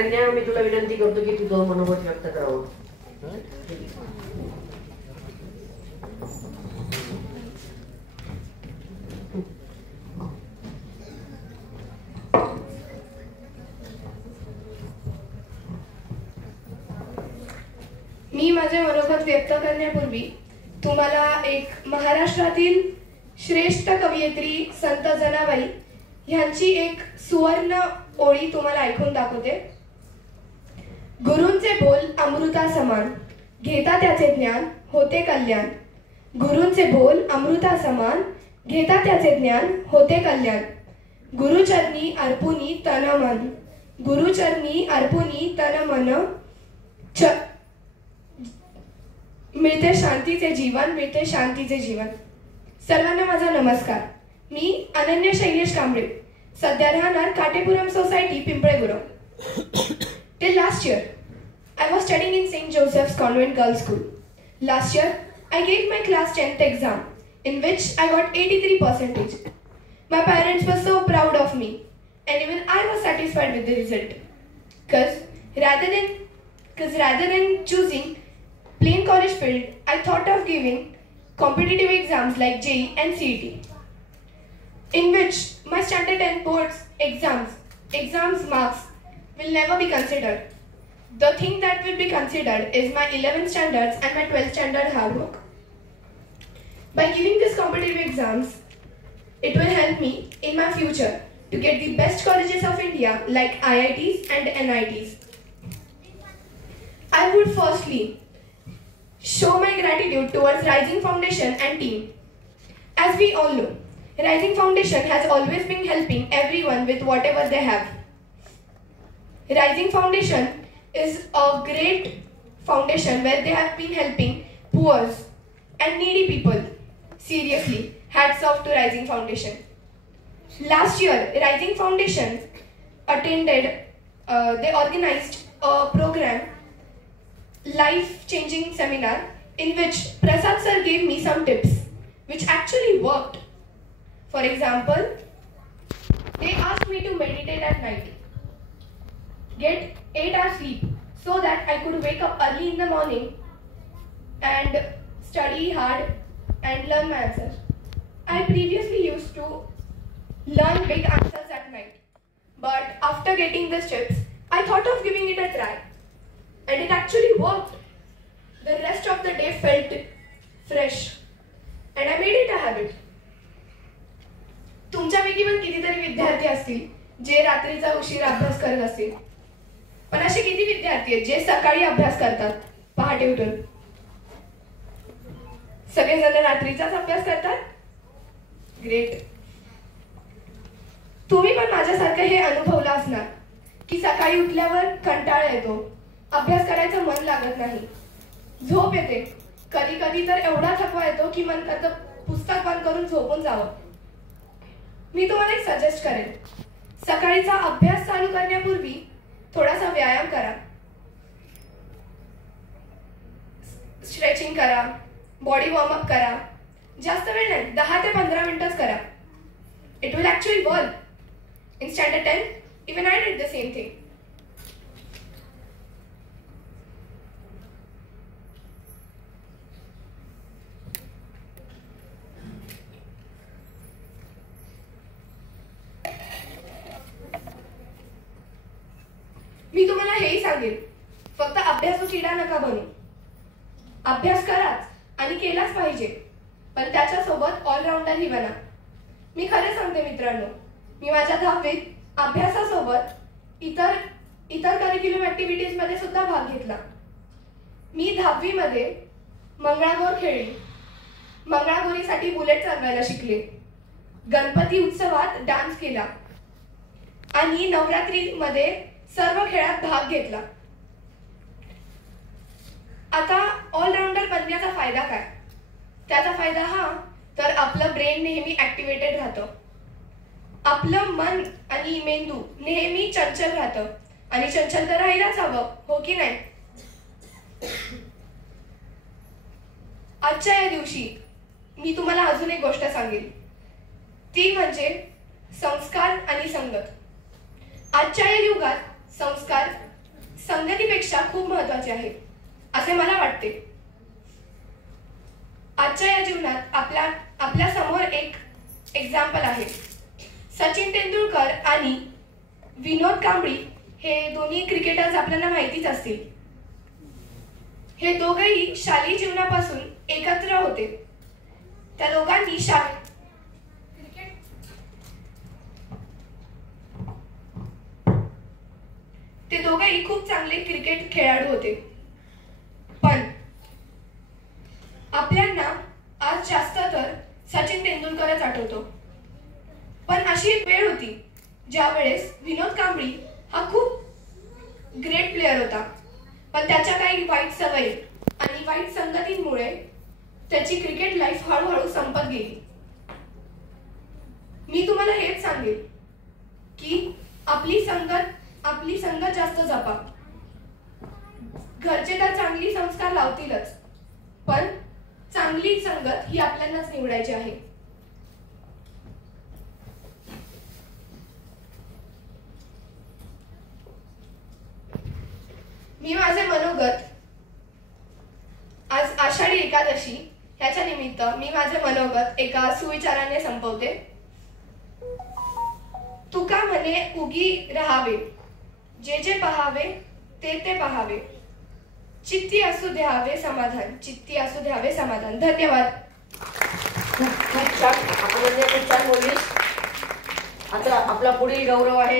अनन्या, मी तुला विनंती करतो की तुझं मनोगत व्यक्त करावं. मी माझे मनोगत व्यक्त करण्यापूर्वी तुम्हाला एक महाराष्ट्रातील श्रेष्ठ कवयित्री संत जनाबाई ह्यांची एक सुवर्ण ओळी तुम्हाला ऐकून दाखवते. गुरूंचे बोल अमृता समान, घेता त्याचे ज्ञान होते कल्याण. गुरूंचे बोल अमृता समान, घेता त्याचे ज्ञान होते कल्याण. गुरुचरणी अर्पुनी तन मन, गुरुचरणी अर्पुनी तन मन, मिळते शांतीचे जीवन, मिळते शांतीचे जीवन. सर्वांना माझा नमस्कार. मी अनन्या शैलेश कांबळे, सध्या राहणार काटेपुरम society, पिंपळेगुरव. Till last year, I was studying in St. Joseph's Convent Girls School. Last year, I gave my class 10th exam, in which I got 83%. My parents were so proud of me, and even I was satisfied with the result. Because rather than choosing plain college field, I thought of giving competitive exams like JEE and CET, in which my standard 10 boards exams marks will never be considered. The thing that will be considered is my 11th standards and my 12th standard hard work. By giving these competitive exams, it will help me in my future to get the best colleges of India like IITs and NITs. I would firstly show my gratitude towards Rising Foundation and team. As we all know, Rising Foundation has always been helping everyone with whatever they have. Rising Foundation is a great foundation where they have been helping poor and needy people. Seriously, hats off to Rising Foundation. Last year, Rising Foundation they organized a program, life-changing seminar, in which Prasad sir gave me some tips which actually worked. For example, they asked me to meditate at night, get 8 hours sleep so that I could wake up early in the morning and study hard and learn my answers. I previously used to learn big answers at night, but after getting these tips, I thought of giving it a try. And it actually worked. The rest of the day felt fresh. And I made it a habit. तुमच्यापैकी पण कितीतरी विद्यार्थी असतील जे रात्रीचा उशीर अभ्यास करत असतील. पण असे किती विद्यार्थी आहेत जे सकाळी अभ्यास करतात पहाटे उठून? सगळेजण रात्रीचाच अभ्यास करतात? ग्रेट. तुम्ही पण माझ्यासारखं हे अनुभवलं असणार की सकाळी उठल्यावर कंटाळा येतो, अभ्यास करायचं मन लागत नाही, झोप येते, कधी कधी तर एवढा थकवा येतो की मन करतं पुस्तक बंद करून झोपून जावं. मी तुम्हाला एक सजेस्ट करेन, सकाळीचा अभ्यास चालू करण्यापूर्वी थोडासा व्यायाम करा, स्ट्रेचिंग करा, बॉडी वॉर्मअप करा. जास्त वेळ नाही, 10 ते 15 मिनिटच करा. It will actually work. In standard 10 even I did the same thing. मी तुम्हाला हेही सांगेन, फक्त अभ्यासू किडा नका बनू. अभ्यास कराच आणि केलाच पाहिजे, पण त्याच्यासोबत ऑलराऊंडरही बना. मी खरं सांगते मित्रांनो, मी माझ्या 10वीत अभ्यासासोबत इतर करिक्युलम ऍक्टिव्हिटीज मध्ये सुद्धा भाग घेतला. मी 10वी मध्ये मंगळागौर खेळली, मंगळागौरीसाठी बुलेट चालवायला शिकले, गणपती उत्सवात डान्स केला आणि नवरात्रीमध्ये सर्व खेळात भाग घेतला. आता ऑलराऊंडर बनण्याचा फायदा काय? त्याचा फायदा हा तर आपलं ब्रेन नेहमी ऍक्टिव्हेटेड राहतं, आपलं मन आणि मेंदू नेहमी चंचल राहतं, आणि चंचल तर राहायलाच हवं, हो की नाही? आजच्या या दिवशी मी तुम्हाला अजून एक गोष्ट सांगेन, ती म्हणजे संस्कार आणि संगत. आजच्या या युगात संस्कार संगतीपेक्षा खूप महत्त्वाचे आहे असे मला वाटते. आजच्या या जीवनात आपल्या समोर एक एक्झाम्पल आहे. सचिन तेंडुलकर आणि विनोद कांबळी हे दोन्ही क्रिकेटर्स आपल्याला माहितीच असतील. हे दोघेही शालेय जीवनापासून एकत्र होते. त्या दोघांनी ते दोघेही खूप चांगले क्रिकेट खेळाडू होते. पण आपल्यांना आज जास्त तर सचिन तेंडुलकरच आठवतो. पण अशी एक वेळ होती ज्या वेळेस विनोद कांबळी हा खूप ग्रेट प्लेअर होता. पण त्याच्या काही वाईट सवयी आणि वाईट संगतींमुळे त्याची क्रिकेट लाईफ हळूहळू संपत गेली. मी तुम्हाला हेच सांगेन की आपली संगत जास्त जपा. घरचे तर चांगली संस्कार लावतीलच, पण चांगली संगत ही आपल्यालाच निवडायची आहे. मी माझे मनोगत आज आषाढी एकादशी ह्याच्या निमित्त मी माझे मनोगत एका सुविचाराने संपवते. तुका म्हणे उगी राहावे, जे जे पहावे ते ते पहावे, चित्ती असू द्यावे समाधान, चित्ती असू द्यावे समाधान. धन्यवाद. खूप छान. आपण खूप छान बोललीस. आता आपला पुढील गौरव आहे